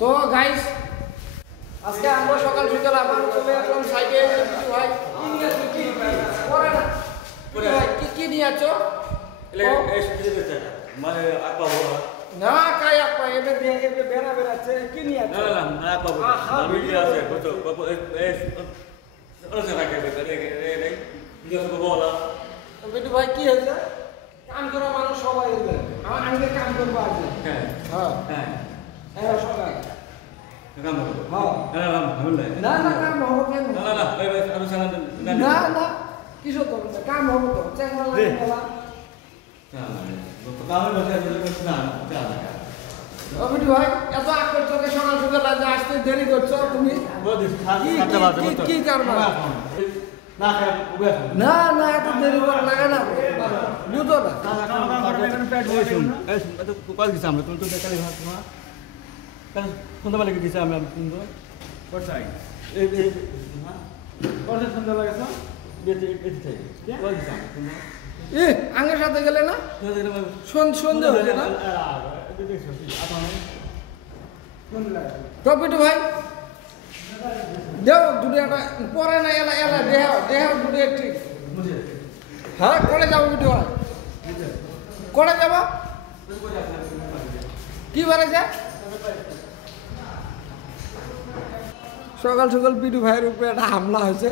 তো গাইস আজকে আমরা সকাল সকাল আবার চলে আসলাম সাইডে। ভাই কি নিয়ে আসছো? কি করে না ভাই কি নিয়ে আসছো? মানে আকবা বলা না কাই আপা এবে বেরা বেরাচ্ছে কি নিয়ে আসছো? না আকবা বলা ভিডিও আছে কত কত ওরা রাখে রে নিয়ে বলা বিটু ভাই কি হয়েছে? কাম করা মানুষ সবাই এবে আমি কাম করবো আজ। হ্যাঁ হ্যাঁ হ্যাঁ হ্যাঁ সবাই কাম করব হ্যাঁ আলহামদুলিল্লাহ না না কাম হবে কেন? না ভাই আমি সালাম না না কিছু তো না কাম হবে তো চেঙ্গা লাগে বলা। বিটু ভাই এত আগ করছো সকাল সকাল আসতে দেরি করছো তুমি কি কারণ? না না এত দেরি করা লাগে না বুঝো না। সন্ধ্যাবেলা গেছি আমি আঙ্গের সাথে গেলে না সন্ধে হলে না তো বিটু ভাই দেও দুটো একটা পরে না এলা এলা দেহ দুটো ঠিক। হ্যাঁ করে যাবো বিটু ভাই করে যাব কি বলে যায় সকাল সকাল বিটু ভাইয়ের উপরে একটা হামলা হয়েছে।